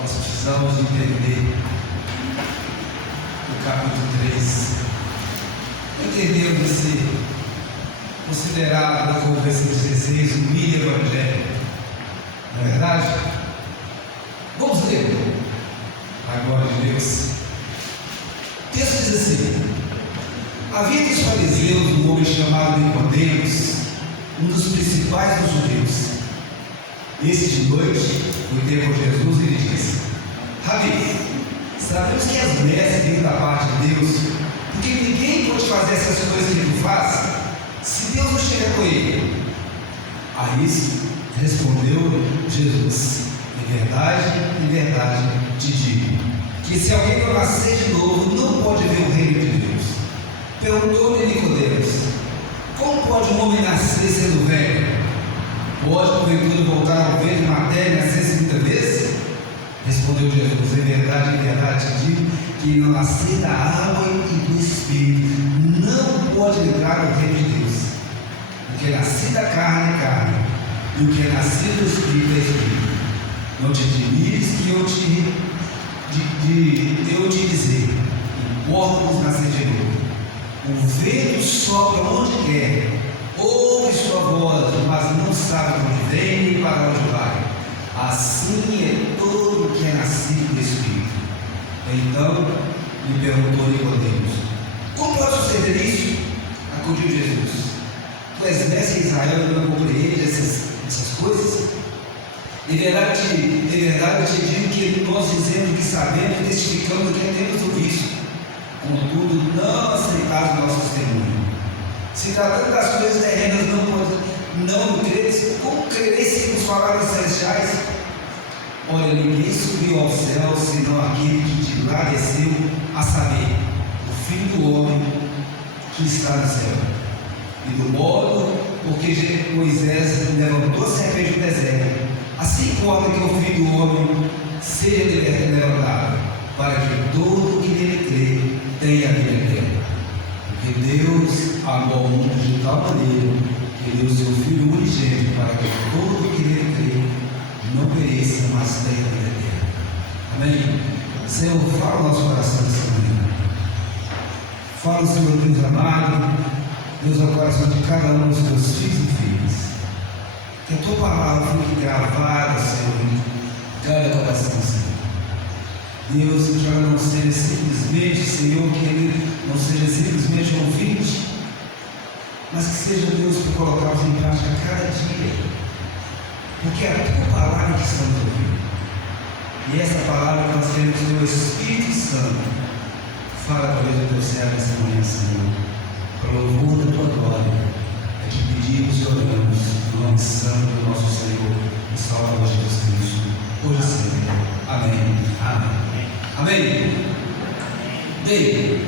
Nós precisamos entender o capítulo 3. Entendemos esse considerado como versículo 16 o mini evangelho. Não é verdade? Vamos ler a glória de Deus. O texto diz assim: havia entre os fariseus um homem chamado Nicodemos, um dos principais dos judeus. Esse de noite foi ter com Jesus e lhe disse: Rabi, sabemos que as mestres vêm da parte de Deus, porque ninguém pode fazer essas coisas que tu faz, se Deus não estiver com ele. A isso respondeu Jesus: em verdade te digo, que se alguém não nascer de novo, não pode ver o reino de Deus. Perguntou-lhe Nicodemos: como pode um homem nascer sendo velho? Pode, porventura, voltar ao ventre materno e nascer segunda vez? Respondeu Jesus: em verdade te digo, que não nascer da água e do Espírito não pode entrar no reino de Deus. O que é nascido da carne é carne, e o que é nascido do Espírito é Espírito. Não te admires que eu te dizer: importa-nos nascer de novo. O vento sopra onde quer, ouve sua voz, mas não sabe de onde vem nem para onde vai. Assim é todo que é nascido do Espírito. Então lhe perguntou Nicodemos: como pode suceder isso? Acudiu Jesus: tu és mestre em Israel e não compreende essas coisas? Em verdade te digo que nós dizemos que sabemos e testificamos que temos o visto, contudo não aceitamos o nosso testemunho. Se tratando das coisas terrenas não creres, como crereis se nos falarem celestiais? Olha, ninguém subiu ao céu senão aquele que de lá desceu, a saber, o Filho do Homem que está no céu. E do modo porque Moisés levantou a serpente no deserto, assim importa que o Filho do Homem seja levantado, para que todo que nele crê tenha a vida eterna. Porque Deus amou o mundo de tal maneira que deu seu Filho unigênito, para que todo que nele crê não pereça, mas tenha a vida eterna. Amém? Senhor, fala o nosso coração nessa manhã. Fala, Senhor Deus amado, Deus, ao coração de cada um dos teus filhos e filhas. Que a tua palavra fique gravada, Senhor, em cada coração, Senhor. Deus, que ela não seja simplesmente, Senhor, que ele não seja simplesmente ouvinte, mas que seja, Deus, para colocarmos em prática cada dia, porque é a tua palavra que estamos ouvindo, e essa palavra que nós temos do Espírito Santo. Fala através do teu servo essa manhã, Senhor, para o louvor da tua glória, é que pedimos e oramos no nome santo do nosso Senhor e Salvador Jesus Cristo, hoje e sempre. Amém. Amém. Amém? Bem,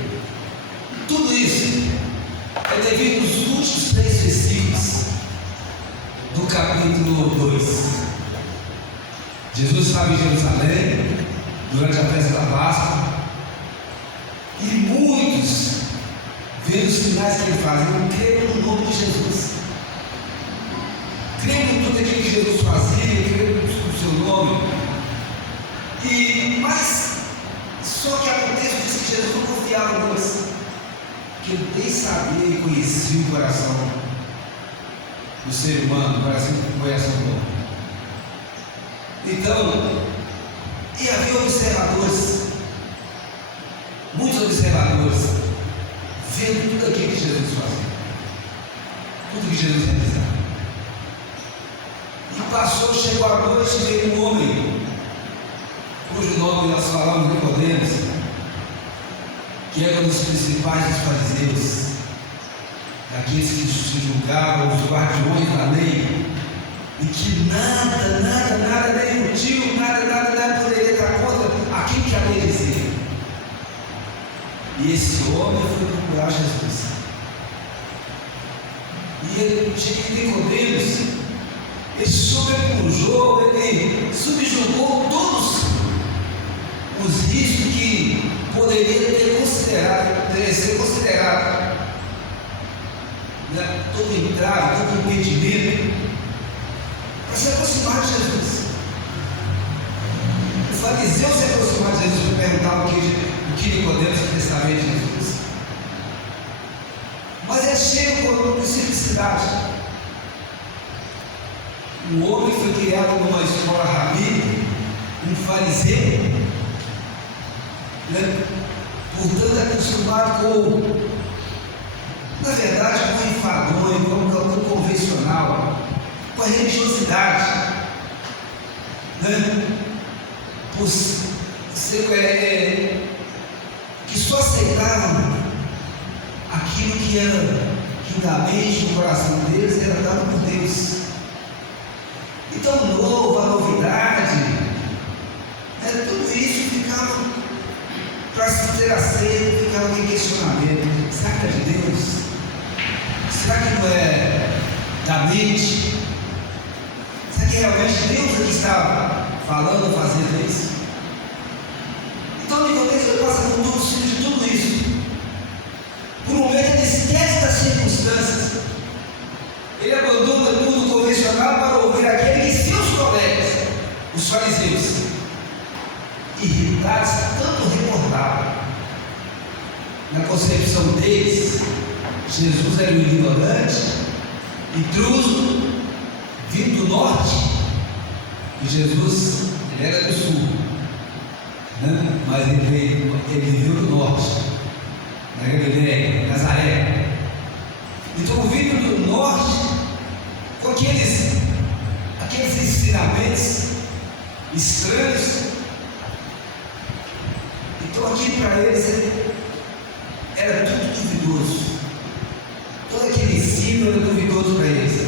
tudo isso é devido aos últimos 3 versículos do capítulo 2. Jesus estava em Jerusalém durante a festa da Páscoa e muitos, vendo os sinais que ele fazia, creram no nome de Jesus. Creram em tudo aquilo que Jesus fazia, creram no seu nome. Mas só que o texto diz que Jesus não confiava em Deus, que ele bem sabia e conhecia o coração do ser humano, o coração humano. Então, e havia observadores, muitos observadores, vendo tudo aquilo que Jesus fazia, tudo que Jesus realizava. E chegou a noite e veio um homem, cujo nome nós falamos Nicodemos, que era um dos principais dos fariseus, daqueles que se julgavam os guardiões da lei, e que nada, nem motivo, nada poderia estar contra aquilo que a lei dizia. E esse homem foi procurar Jesus. E ele, cheio de Nicodemos, ele sobrepujou, ele subjugou todos os riscos que poderia ser considerado, né? Todo entrave, todo impedimento para se aproximar de Jesus. O fariseu Um homem foi criado numa escola rabínica, um fariseu, né? Portanto acostumado com, na verdade, com o enfadonho, com o convencional, com a religiosidade, né? Por ser, que só aceitavam aquilo que era, que na mente, no coração deles era dado por Deus. Então o novo, a novidade, tudo isso ficava para se ter aceito, ficava em questionamento. Será que é de Deus? Será que não é da mente? Será que realmente Deus é que está falando, fazendo isso? Então Nicodemo passa por tudo, de tudo isso. Por um momento ele esquece das circunstâncias. Ele abandona tudo convencional para ouvir aquele que seus colegas, os fariseus, irritados, tanto recordavam. Na concepção deles, Jesus era um ignorante, intruso, vindo do norte, e Jesus ele era do sul, né? Mas ele veio do norte, na Galileia, Nazaré. Então, vindo do norte, com aqueles ensinamentos estranhos, então aquilo para eles era tudo duvidoso. Todo aquele ensino era duvidoso para eles.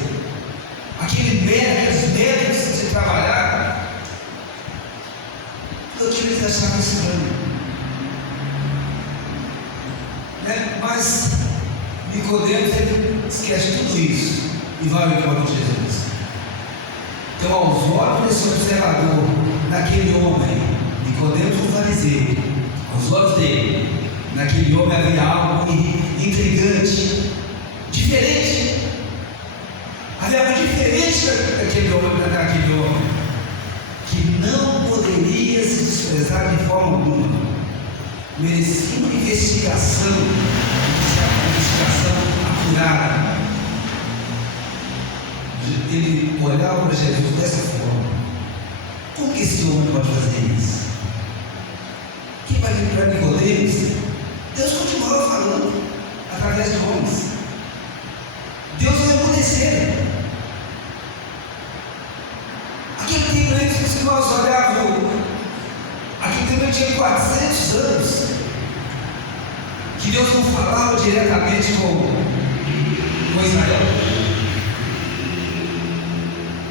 Aqueles métodos de trabalhar, tudo aquilo eles achavam estranho, né? Mas Nicodemo esquece tudo isso e vai ao encontro de Jesus. Então, aos olhos desse observador, daquele homem, Nicodemo, o fariseu, aos olhos dele, naquele homem havia algo intrigante, diferente. Havia algo diferente daquele homem, que não poderia se desprezar de forma alguma. Merecia uma investigação apurada. Ele olhava para Jesus dessa forma. Como que esse homem pode fazer isso? Que para Nicodemo, Deus continuava falando através de homens. Deus não emudeceu. Aquele tempo aí, se nós olharmos, aquele tempo tinha 400 anos, que Deus não falava diretamente com Israel.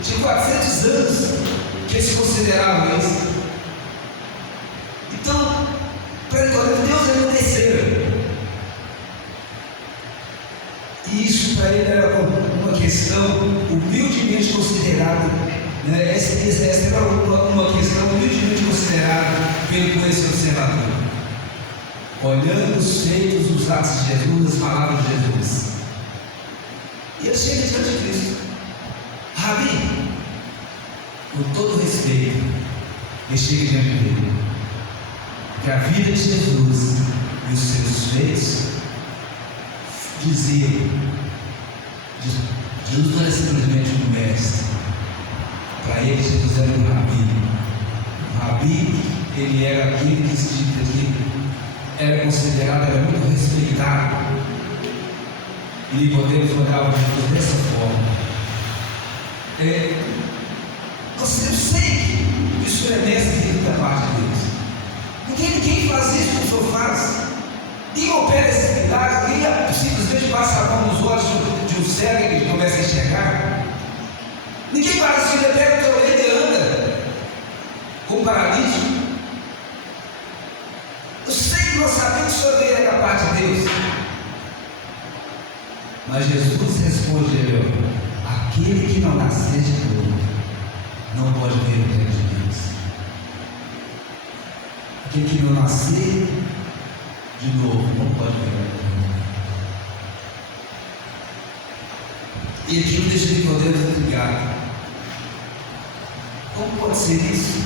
Tinha 400 anos que eles consideravam isso. Então, para Deus emudeceu. E isso para ele era uma questão humildemente considerada, né? Essa era uma questão humildemente considerada por esse observador. Olhando os feitos, os atos de Jesus, as palavras de Jesus. E ele chega diante de Cristo. Rabi, com todo respeito, ele chega diante dele. Porque a vida de Jesus e os seus feitos diziam: Jesus não era simplesmente um mestre. Para ele, Jesus era um rabi. O rabi, ele era aquele que era considerado, era muito respeitado. E Nicodemo olhava para Jesus dessa forma. Eu sei que isso é mestre da parte de Deus. Porque ninguém faz isso que o Senhor faz. Ninguém opera esses milagres. Ninguém simplesmente passa a mão nos olhos de um cego que começa a enxergar. Ninguém para assim, ele pega o teu leite e anda com um paralítico. Eu sei que nós sabemos que o Senhor veio da parte de Deus. Mas Jesus responde a ele: aquele que não nascer de novo não pode ver o reino de Deus. Aquele que não nascer de novo não pode ver o reino de Deus. E aquilo deixa Nicodemo intrigado. Como pode ser isso?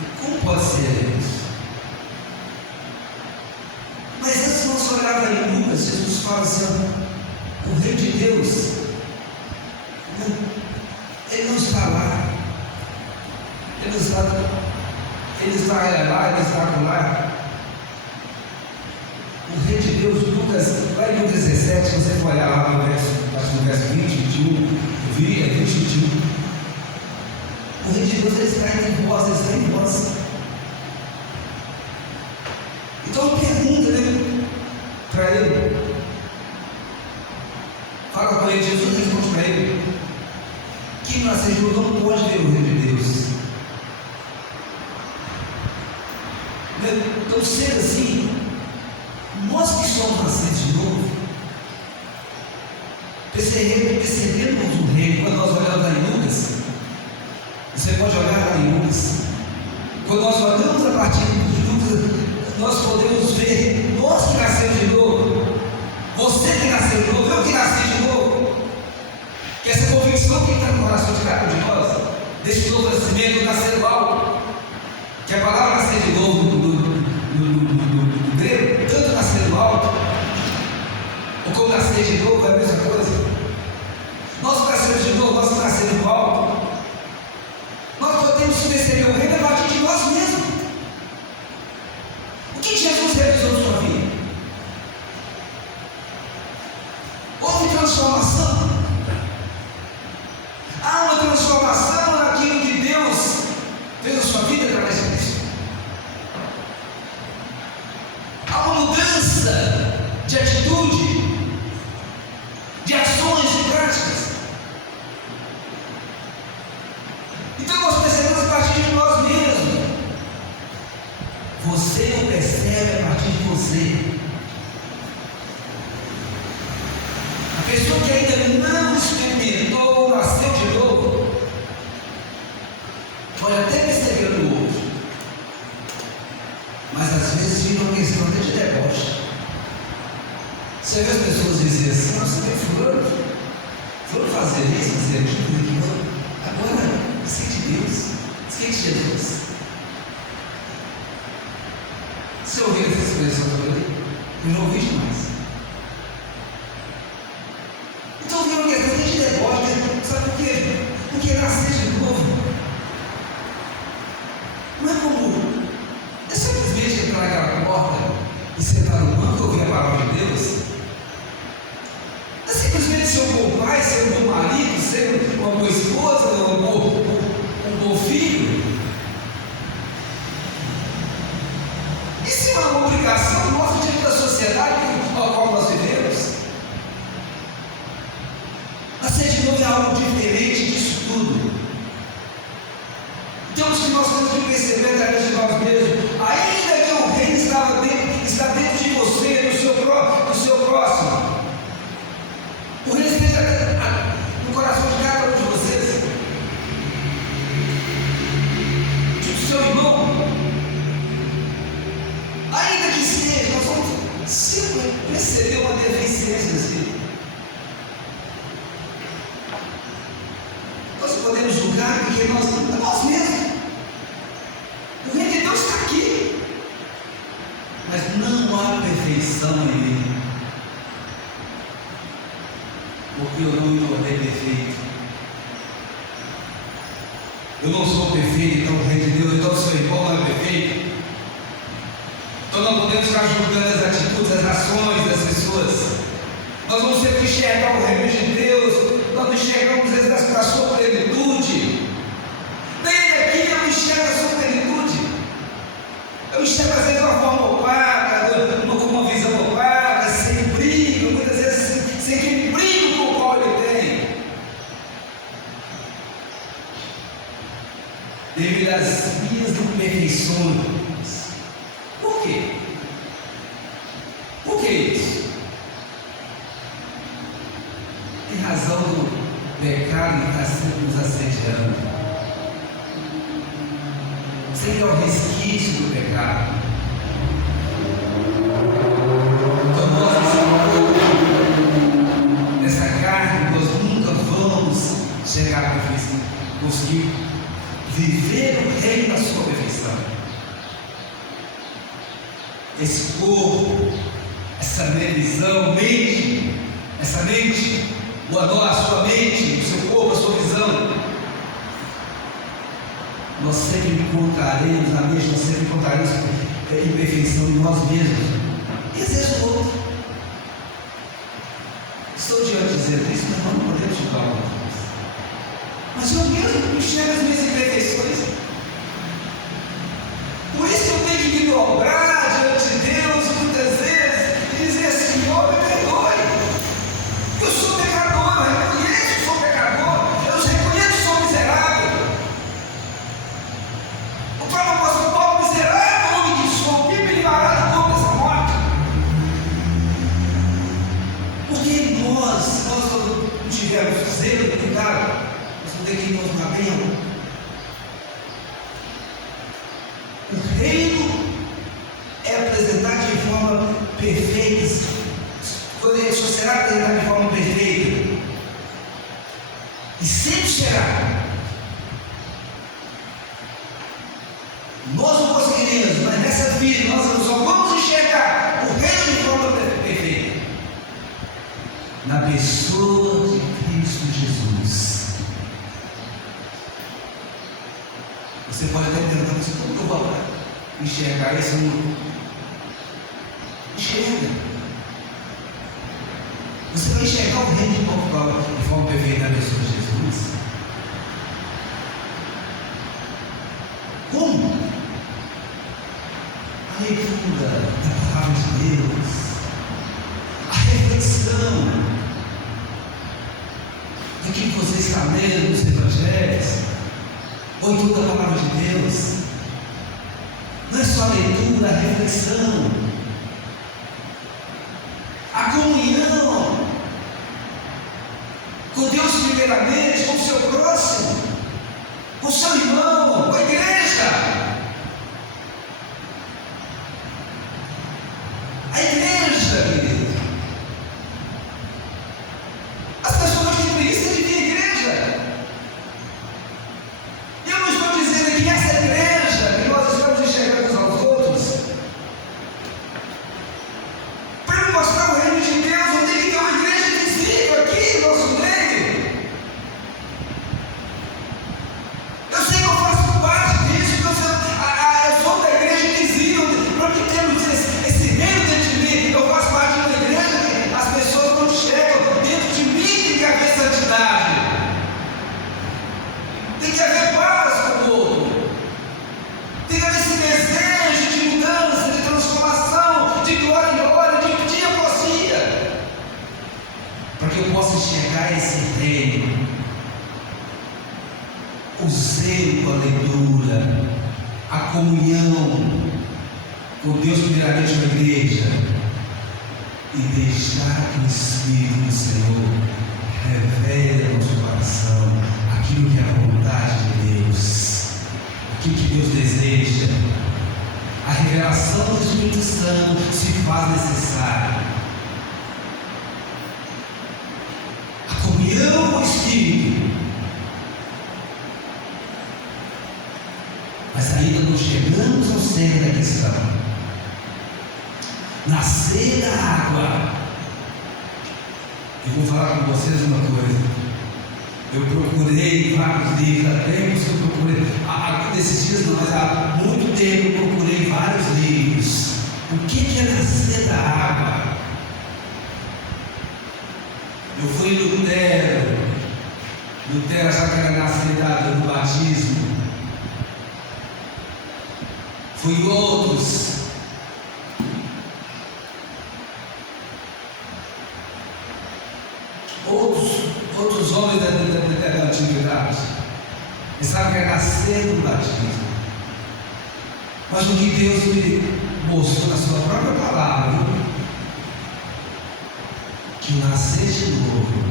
E como pode ser isso? Mas antes não se olhava em Lucas, Jesus fala assim: o o Reino de Deus, Ele não está lá. Ele está lá, Ele está lá. O Reino de Deus, Lucas, lá em Lucas 17, se você for olhar lá no verso 20, 21, 21. O Reino de Deus, Ele está entre vós, Ele está em vós. Então pergunta, para ele. Fala com ele, Jesus responde para ele. Quem nasceu de novo não pode ver o Reino de Deus. Então, sendo assim, nós que somos nascidos de novo, percebemos o reino. Quando nós olhamos lá em Lucas, você pode olhar lá em Lucas, quando nós olhamos a partir de Lucas, nós podemos ver nós que nascemos de novo, você que nasceu de novo, eu que nasci de novo, que essa convicção que está no coração de cada um de nós, desse novo nascimento, nascer igual, que a palavra nascer de novo no grego, tanto nascer do alto, ou como nascer de novo é a mesma coisa. Nós que nascemos de novo, nós que nascemos do alto, nós podemos perceber o reino a partir de nós mesmos. O que Jesus realizou na sua vida? Houve transformação. Há uma transformação naquilo que Deus fez na sua vida através de Cristo. Há uma mudança de atitude, de ações e práticas. Então nós percebemos a partir de nós mesmos. Você o percebe a partir de você. A pessoa que ainda não experimentou ou nasceu de novo, pode até perceber no outro, mas às vezes fica uma questão até de deboche. Você vê as pessoas dizerem assim: nossa, tem fulano fazer isso, fazer aquilo, agora sei de Deus, sei de Jesus. Você ouviu essa expressão toda ali? Eu não ouvi demais. Então virou uma questão de deboche, sabe por quê? Porque nascer de novo não é como é simplesmente entrar naquela porta e sentar no banco e ouvir a palavra de Deus. Não é simplesmente ser um bom pai, ser um bom marido, ser uma boa esposa, um bom filho. Isso é uma obrigação nossa diante da sociedade a qual nós vivemos. Nascer de novo é algo diferente disso tudo. Então, o que nós temos que perceber através de nós mesmos, ainda que o reino está dentro de você, do seu próximo, o reino esteja no coração de cada um de vocês, do seu irmão, ainda que seja, nós vamos sempre perceber uma deficiência assim. Nós podemos julgar porque nós mesmos. O reino de Deus está aqui, mas não há perfeição em Ele, porque eu não me tornei perfeito. Eu não sou perfeito, então o reino de Deus, então o seu irmão não é perfeito. Então não podemos ficar julgando as atitudes, as ações das pessoas. Nós vamos sempre enxergar o reino de Deus, nós não enxergamos às vezes a sua plenitude. Vem aqui, eu enxergo a sua plenitude. Eu enxergo às vezes de uma forma opaca, com uma visão opaca, sem brilho, muitas vezes sem aquele brilho com o qual ele tem. Devido às minhas imperfeições. Por quê? Por que isso? Em razão do pecado que está sempre nos assediando. Sempre é o resquício do pecado. Então nós, nessa carne, nós nunca vamos chegar à perfeição, conseguir viver o reino da sua perfeição. Esse corpo, essa minha visão, mente, essa mente, a sua mente, o seu corpo, a sua visão. Nós sempre encontraremos na mente, nós sempre encontraremos imperfeição em nós mesmos. E às vezes o outro. Estou diante dizendo isso, mas não podemos julgar o outro. Mas eu mesmo enxergo as minhas imperfeições. Por isso eu tenho que me dobrar diante de Deus muitas vezes e dizer: Senhor, me perdoe. Eu sou pecador, eu reconheço que sou pecador, eu reconheço que sou miserável. O próprio apóstolo Paulo, miserável homem que sou, quem me livrará do corpo dessa morte? Porque nós não tivermos zelo, cuidado, nós não temos que nos rabemos. O reino é apresentar de forma perfeita. Quando ele só será apresentado de forma perfeita, e sempre será. Nós não conseguiremos, mas nessa vida nós só vamos enxergar o reino de forma perfeita na pessoa de Cristo Jesus. Você pode até perguntar, mas como que eu vou enxergar esse mundo? Enxerga. Você vai enxergar o reino de forma perfeita na pessoa de Jesus. Como? A leitura da palavra de Deus, a reflexão do que você está lendo nos evangelhos, ou em toda a palavra de Deus. Não é só a leitura, a reflexão, a comunhão com Deus primeiramente, com o seu próximo, com o seu irmão, com a igreja. A igreja, querido. As pessoas têm preguiça de vir à igreja. E eu não estou dizendo que essa igreja que nós estamos enxergando uns aos outros, para mostrar o reino de Deus, eu tenho que ter uma igreja visível aqui no nosso meio. Eu sei que eu faço parte disso, porque eu sou da igreja invisível, para que temos esse reino dentro de mim. Eu faço parte de uma igreja que as pessoas não chegam dentro de mim, tem que haver santidade, tem que haver paz com o outro, tem que haver esse desejo de mudança, de transformação, de glória em glória, de dia após dia, para que eu possa enxergar esse reino. O zelo com a leitura, a comunhão com Deus, primeiramente com a igreja, e deixar que o Espírito do Senhor revele ao nosso coração aquilo que é a vontade de Deus, aquilo que Deus deseja. A revelação do Espírito Santo se faz necessária. A comunhão com o Espírito. Mas ainda não chegamos ao centro da questão. Nascer da água. Eu vou falar com vocês uma coisa. Eu procurei vários livros, há tempos que eu procurei, desses dias não, mas há muito tempo eu procurei vários livros. O que é nascer da água? Eu fui em Lutero já que era nascer do batismo. Fui em outros. Outros homens da antiguidade. Eles sabem que é nascer do batismo. Mas o que Deus me mostrou na sua própria palavra, que o nascer de novo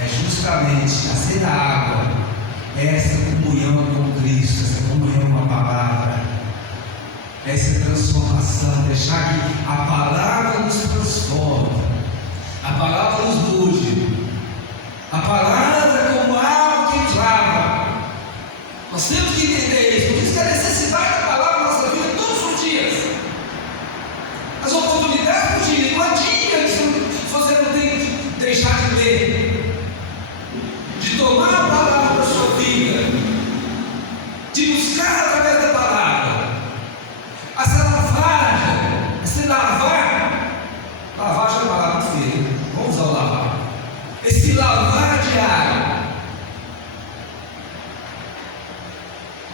é justamente nascer da água, é essa comunhão com Cristo, essa comunhão com a palavra, essa transformação, deixar que a palavra nos transforme, a palavra nos mude, a palavra como água que nos lava. Nós temos que entender isso, por isso que a necessidade da palavra na nossa vida todos os dias, as oportunidades do dia, não há dia que você não tem tomar a palavra para a sua vida, de buscar através da palavra, essa lavagem, esse lavar, lavagem é uma palavra feia, vamos usar o lavar, esse lavar diário,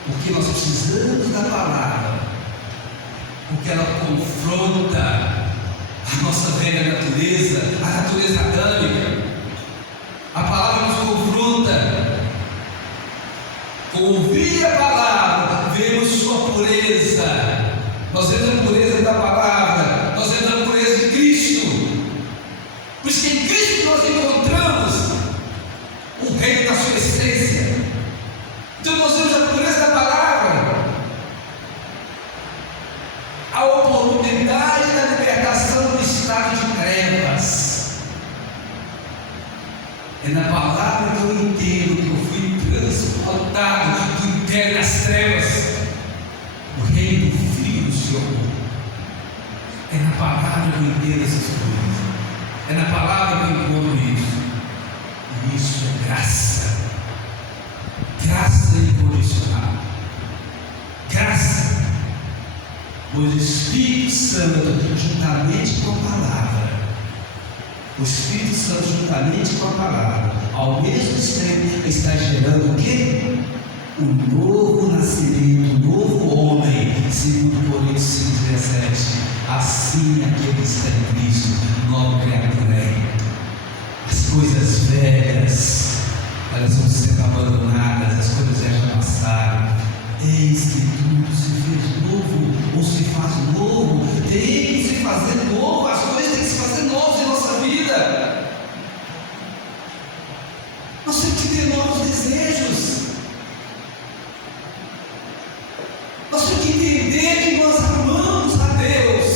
porque nós precisamos da palavra, porque ela confronta a nossa velha natureza, a natureza adâmica. A palavra nos confronta. Com ouvir a palavra, vemos sua pureza. Nós vemos a pureza da palavra, nós vemos a pureza de Cristo. Por isso que em Cristo nós encontramos o reino da sua essência. Então nós vemos a pureza da palavra, a oportunidade da libertação do estado de trevas. É na palavra que eu entendo que eu fui transportado do império das trevas, o reino do Filho do Senhor. É na palavra que eu entendo essas coisas. É na palavra que eu encontro isso. E isso é graça. Graça incondicional. Graça. O Espírito Santo, juntamente com a palavra, o Espírito Santo, juntamente com a palavra, ao mesmo tempo, está gerando o quê? O novo nascimento, o novo homem, segundo Coríntios 5,17. Assim aquele que está em Cristo, nova criatura é. As coisas velhas, elas vão sendo abandonadas, as coisas já passaram. Eis que tudo se fez novo, ou se faz novo. Tem que se fazer novo, as coisas têm que se fazer novas em nossa vida. Nós temos que ter novos desejos. Nós temos que entender que nós amamos a Deus.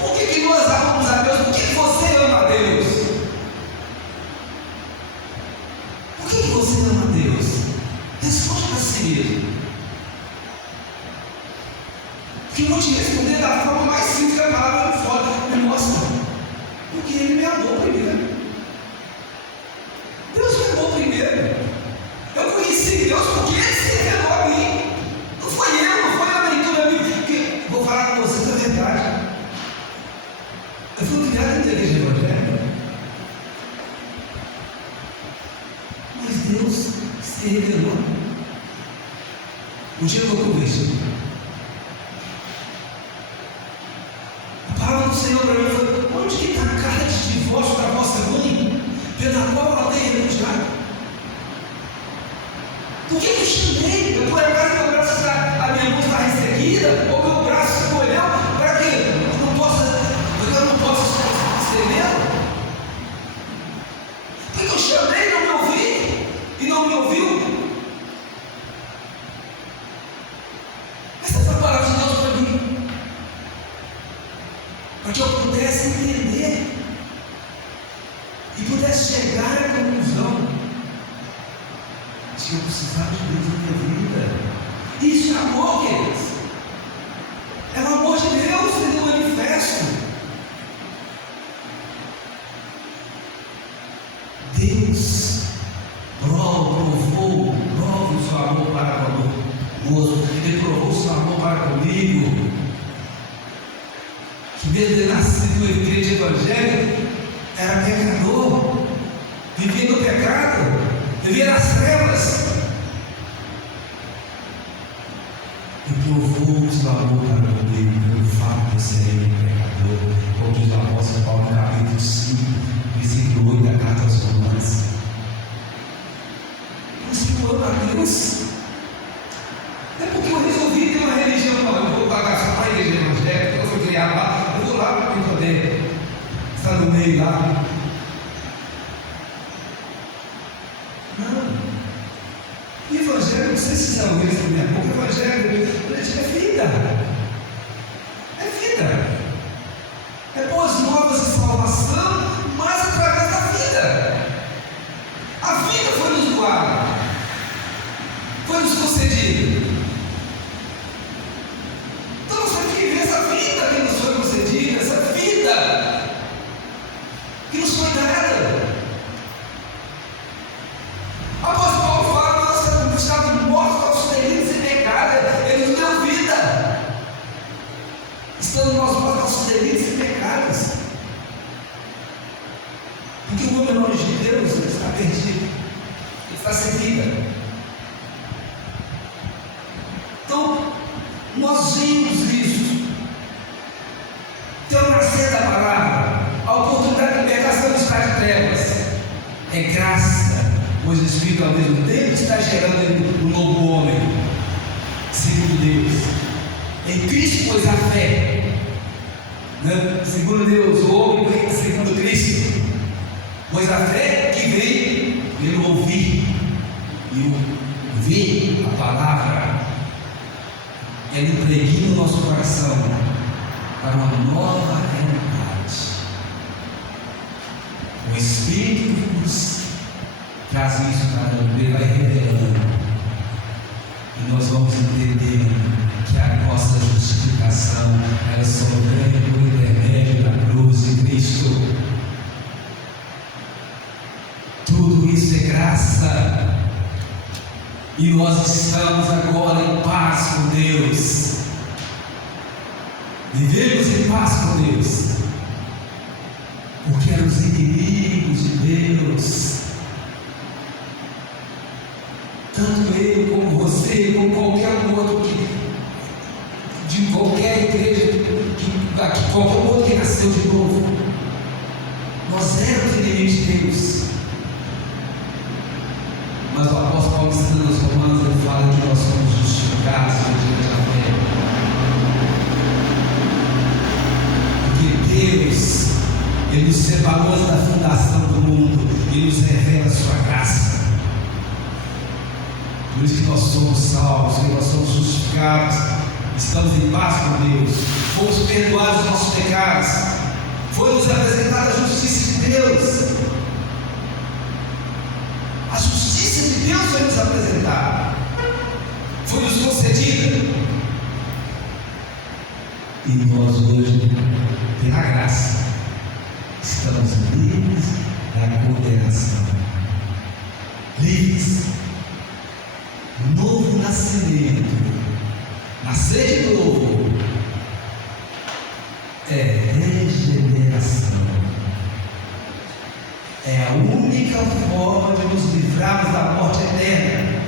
Por que nós amamos a Deus? Por que você ama a Deus? Por que você ama a Deus? Responde para si mesmo. Que eu vou te responder da forma mais simples que a palavra me fala. Me mostra. Porque Ele me amou primeiro. Deus me amou primeiro. Eu conheci Deus porque Ele se revelou a mim. Não foi eu, não foi a leitura minha. Porque, vou falar com vocês a verdade. Eu fui criado em igreja evangélica. Mas Deus se revelou. O dia que eu conversei, o Senhor para mim falou: onde que está a carta de divórcio da vossa mãe, pela qual ela tem repudiado? Por que eu chamei? Eu por acaso meu braço está, a minha mão está resseguida, ou meu braço se molhou, para que eu não possa ser meu? Porque eu chamei e não me ouvi, e não me ouviu. Essa foi a palavra de Deus para mim, para que eu pudesse entender e pudesse chegar à conclusão de que eu precisava de Deus na minha vida. Isso é amor, queridos. É o amor de Deus sendo manifesto. Deus prova o seu amor para conosco. Ele provou o seu amor para comigo. Que mesmo ter nascido numa igreja evangélica, era pecador, vivia no pecado, vivia nas trevas. E provou o seu amor para comigo, pelo fato de ser pecador, como diz o apóstolo Paulo no capítulo 5, versículo 8 da carta aos Romanos. Você ama a Deus? É porque eu resolvi ter uma religião, não, eu vou pagar só para a igreja evangélica, eu fui criado lá, eu vou lá para mim poder estar no meio lá. Não. E evangelho, não sei se vocês já ouviram isso na minha boca, evangelho é vida. É vida. É boas novas de salvação, mas através da vida. A vida foi nos doada, foi nos concedida. Então nós temos que viver essa vida que nos foi concedida, essa vida que nos foi dada. Apóstolo Nós vimos isso. Então, o nascer da palavra, a oportunidade de libertação está de trevas. É graça, pois o Espírito ao mesmo tempo está gerando um novo homem, segundo Deus. Em Cristo, pois a fé, né? Segundo Deus, o homem segundo Cristo, pois a fé que vem pelo ouvir, e o ouvir a palavra, ela impregna o nosso coração para uma nova realidade. O Espírito nos traz isso para ele, vai revelando, e nós vamos entendendo que a nossa justificação ela só vem por intermédio da cruz de Cristo. Tudo isso é graça, e nós estamos agora em paz com Deus. Vivemos em paz com Deus, porque éramos inimigos de Deus. Tanto eu como você, como qualquer outro de qualquer igreja, qualquer outro que nasceu de novo, nós éramos inimigos de Deus. Mas o apóstolo Paulo, ensinando aos Romanos, ele fala que nós somos justificados mediante a fé. Porque Deus, Ele nos separou antes da fundação do mundo e nos revela a sua graça. Por isso que nós somos salvos, que nós somos justificados, estamos em paz com Deus, fomos perdoados dos nossos pecados, foi-nos apresentada a justiça de Deus. A justiça de Deus foi nos apresentada, foi nos concedida, e nós hoje, pela graça, estamos livres da condenação, livres. Novo nascimento, nascer de novo, é regeneração, é a única forma de nos livrarmos da morte eterna,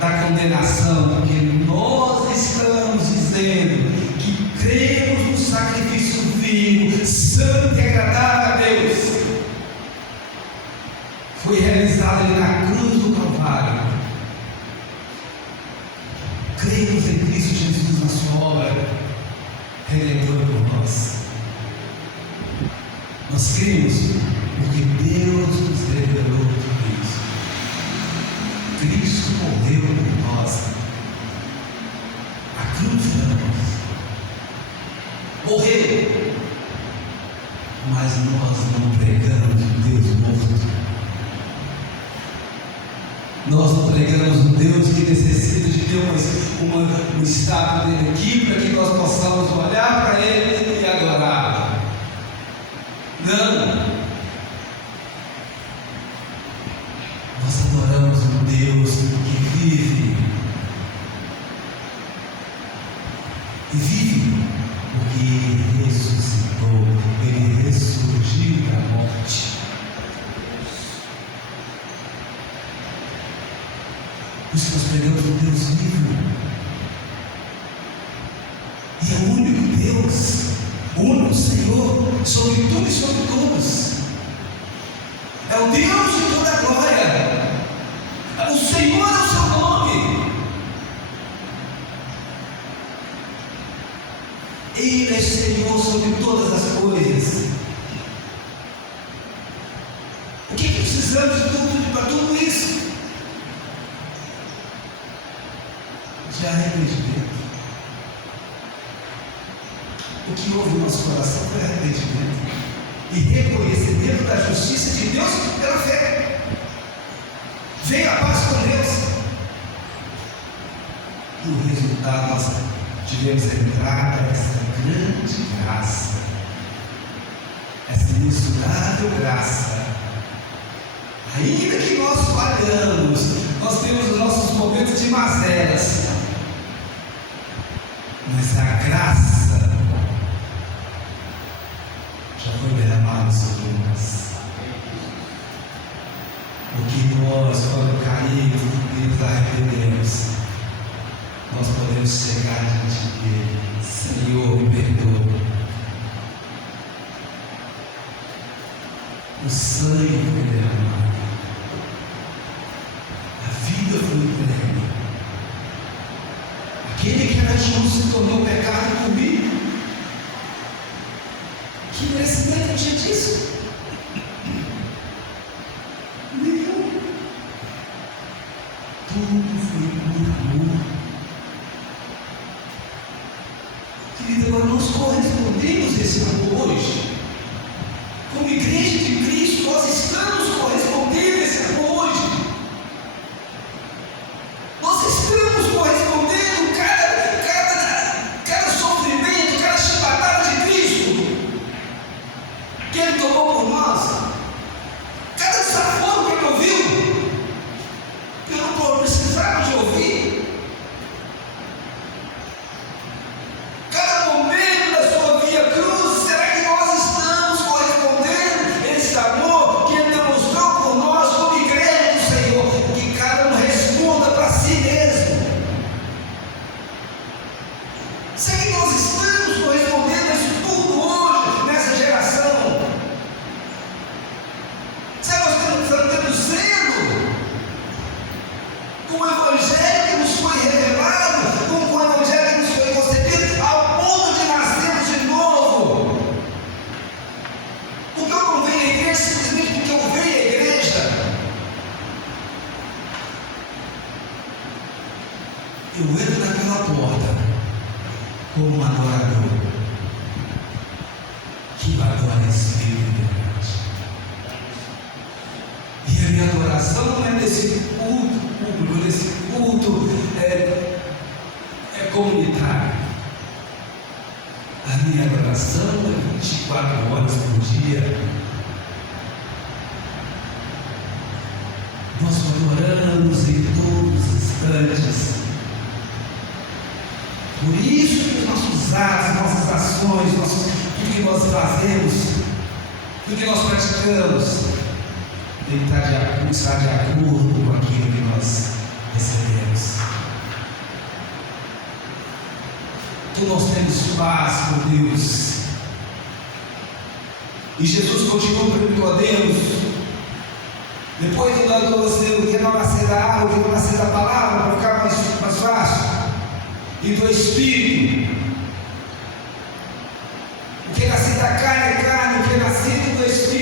da condenação, porque nós estamos dizendo que cremos no sacrifício vivo, santo e agradável a Deus, foi realizado ali na cruz do Calvário. Cremos em Cristo Jesus na sua obra redentora por nós. Nós cremos porque Deus nos revelou tudo isso. Cristo morreu por nós. A cruz da nós. Morreu. Mas nós não pregamos um Deus morto. Nós não pregamos um Deus que necessita de ter um estado dele aqui para que nós possamos olhar para Ele e adorar. Não. Nós adoramos um Deus que vive. E vive porque Ele ressuscitou, Ele ressurgiu da morte. Por isso nós pregamos um Deus vivo. E é o único Deus, o único Senhor, sobre tudo e sobre todos. É o Deus de toda a glória. O Senhor é o seu nome. Ele é Senhor sobre todas as coisas. O que precisamos de tudo, para tudo isso? De arrependimento. O que houve no nosso coração foi arrependimento e reconhecimento da justiça de Deus pela fé. Veio a paz com Deus, e o resultado nós tivemos entrada nessa grande graça, essa imensurável graça. Ainda que nós falhamos, nós temos os nossos momentos de mazelas, mas a graça já foi derramada sobre nós. Porque nós, quando caímos e nos arrependemos, nós podemos chegar diante de justo se tornou pecado por mim. Que merecimento eu tinha disso? Nenhum. Tudo foi por amor. Querido, agora nós correspondemos esse amor hoje. Como igreja de Cristo, nós estamos correspondendo esse amor hoje. Nós estamos correspondendo cada sofrimento, cada chibatada de Cristo que Ele tomou por nós, cada desaforo que Ele ouviu, que eu não precisava de ouvir, cada momento da sua via cruz. Será que nós estamos correspondendo esse amor que Ele demonstrou por nós como igreja do Senhor? Que cada um responda para si mesmo. Será que nós estamos correspondendo a isso tudo hoje, nessa geração? Será que nós estamos tendo zelo com o Evangelho que nos foi revelado, com o Evangelho que nos foi concebido, ao ponto de nascermos de novo? Porque eu não venho à igreja simplesmente porque eu venho à igreja. Eu entro naquela porta como um adorador que adora esse Espírito de verdade. E a minha adoração não é nesse culto público, nesse culto comunitário. A minha adoração é 24 horas por dia. Nós adoramos em todos os instantes. Por isso que os nossos atos, nossas ações, tudo que nós fazemos, tudo que nós praticamos, tem que estar de acordo com aquilo que nós recebemos. Então nós temos paz com Deus. E Jesus continua para Nicodemos, depois de dar você que não nascer da água, que não nascer da palavra, para ficar mais fácil, e do Espírito. O que nascer da carne é carne, o que nascer do Espírito